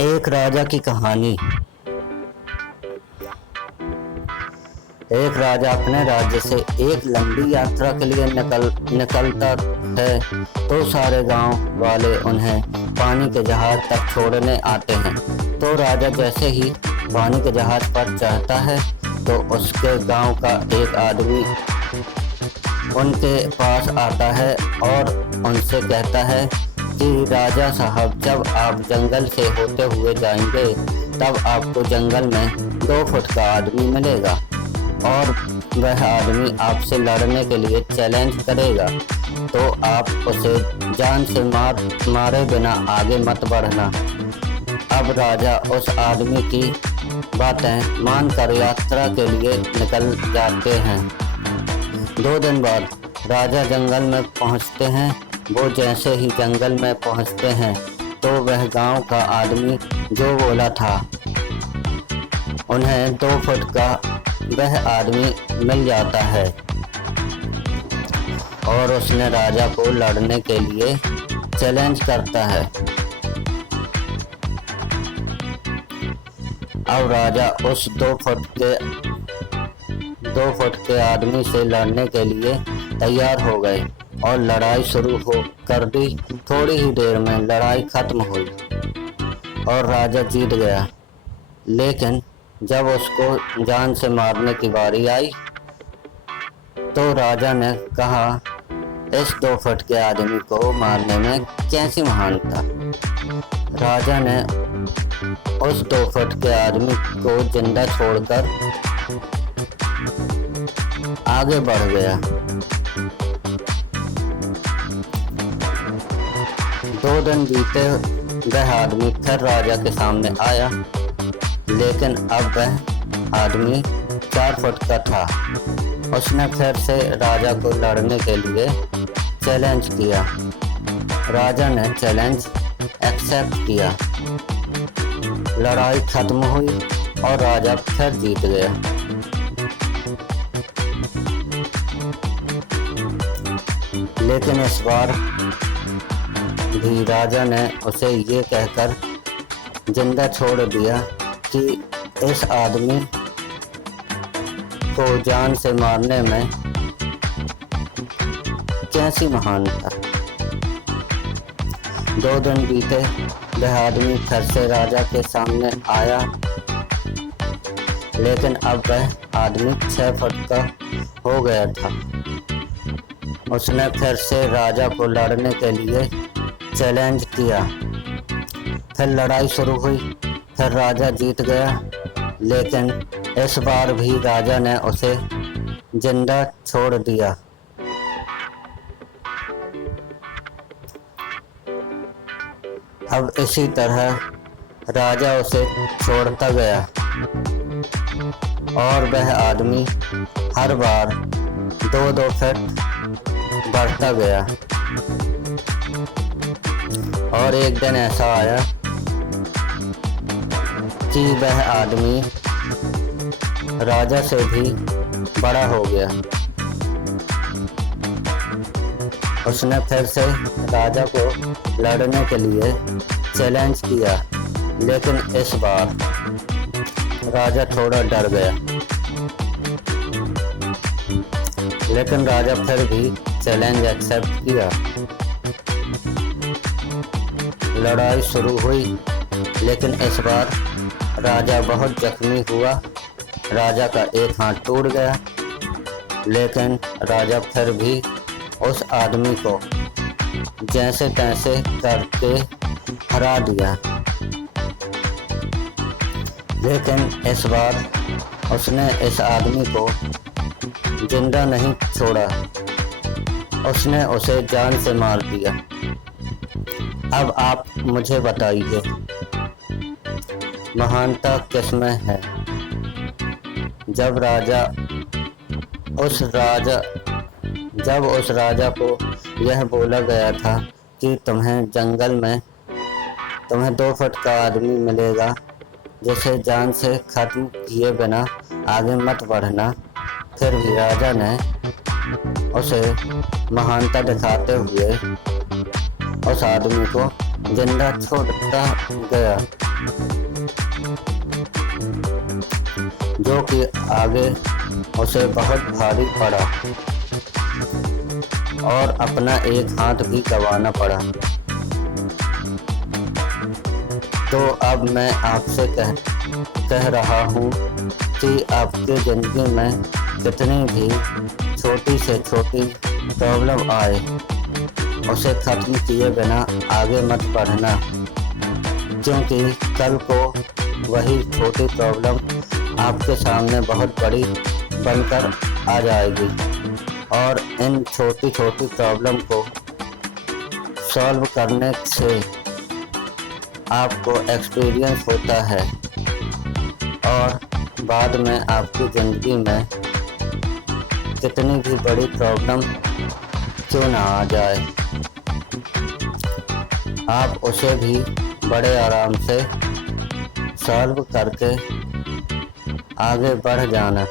एक राजा की कहानी। एक राजा अपने राज्य से एक लंबी यात्रा के लिए निकलता है तो सारे गांव वाले उन्हें पानी के जहाज तक छोड़ने आते हैं। तो राजा जैसे ही पानी के जहाज पर चढ़ता है तो उसके गांव का एक आदमी उनके पास आता है और उनसे कहता है कि राजा साहब, जब आप जंगल से होते हुए जाएंगे तब आपको जंगल में 2 फुट का आदमी मिलेगा और वह आदमी आपसे लड़ने के लिए चैलेंज करेगा, तो आप उसे जान से मारे बिना आगे मत बढ़ना। अब राजा उस आदमी की बातें मानकर यात्रा के लिए निकल जाते हैं। 2 दिन बाद राजा जंगल में पहुंचते हैं। वो जैसे ही जंगल में पहुंचते हैं तो वह गांव का आदमी जो बोला था उन्हें 2 फुट का वह आदमी मिल जाता है और उसने राजा को लड़ने के लिए चैलेंज करता है। अब राजा उस 2 फुट के आदमी से लड़ने के लिए तैयार हो गए और लड़ाई शुरू कर दी। थोड़ी ही देर में लड़ाई खत्म हुई और राजा जीत गया। लेकिन जब उसको जान से मारने की बारी आई तो राजा ने कहा, इस 2 फुट के आदमी को मारने में कैसी महानता। राजा ने उस 2 फुट के आदमी को जिंदा छोड़कर आगे बढ़ गया। 2 दिन बीते, वह आदमी फिर राजा के सामने आया, लेकिन अब वह आदमी 4 फुट का था। उसने फिर से राजा को लड़ने के लिए चैलेंज किया। राजा ने चैलेंज एक्सेप्ट किया। लड़ाई खत्म हुई और राजा फिर जीत गया। लेकिन इस बार भी राजा ने उसे ये कहकर जिंदा छोड़ दिया कि इस आदमी को जान से मारने में कैसी महानता। 2 दिन बीते, वह आदमी फिर से राजा के सामने आया, लेकिन अब वह आदमी 6 फुट का हो गया था। उसने फिर से राजा को लड़ने के लिए चैलेंज किया। फिर लड़ाई शुरू हुई, फिर राजा जीत गया। लेकिन इस बार भी राजा ने उसे जिंदा छोड़ दिया। अब इसी तरह राजा उसे छोड़ता गया और वह आदमी हर बार 2-2 फुट बढ़ता गया। और एक दिन ऐसा आया कि वह आदमी राजा से भी बड़ा हो गया। उसने फिर से राजा को लड़ने के लिए चैलेंज किया, लेकिन इस बार राजा थोड़ा डर गया। लेकिन राजा फिर भी चैलेंज एक्सेप्ट किया। लड़ाई शुरू हुई, लेकिन इस बार राजा बहुत जख्मी हुआ। राजा का एक हाथ टूट गया, लेकिन राजा फिर भी उस आदमी को जैसे तैसे करके हरा दिया। लेकिन इस बार उसने इस आदमी को जिंदा नहीं छोड़ा, उसने उसे जान से मार दिया। अब आप मुझे बताइए, महानता किसमें है। जब उस राजा को यह बोला गया था कि तुम्हें 2 फुट का आदमी मिलेगा जिसे जान से खत्म किए बिना आगे मत बढ़ना, फिर भी राजा ने उसे महानता दिखाते हुए उस आदमी को जिंदा छोड़ता गया। जो कि आगे उसे बहुत भारी पड़ा और अपना एक हाथ भी गंवाना पड़ा। तो अब मैं आपसे कह रहा हूँ कि आपके ज़िंदगी में कितनी भी छोटी से छोटी प्रॉब्लम आए, उसे ख़त्म किए बिना आगे मत बढ़ना, क्योंकि कल को वही छोटी प्रॉब्लम आपके सामने बहुत बड़ी बनकर आ जाएगी और इन छोटी छोटी प्रॉब्लम को सॉल्व करने से आपको एक्सपीरियंस होता है और बाद में आपकी ज़िंदगी में कितनी भी बड़ी प्रॉब्लम क्यों ना आ जाए, आप उसे भी बड़े आराम से सॉल्व करके आगे बढ़ जाना।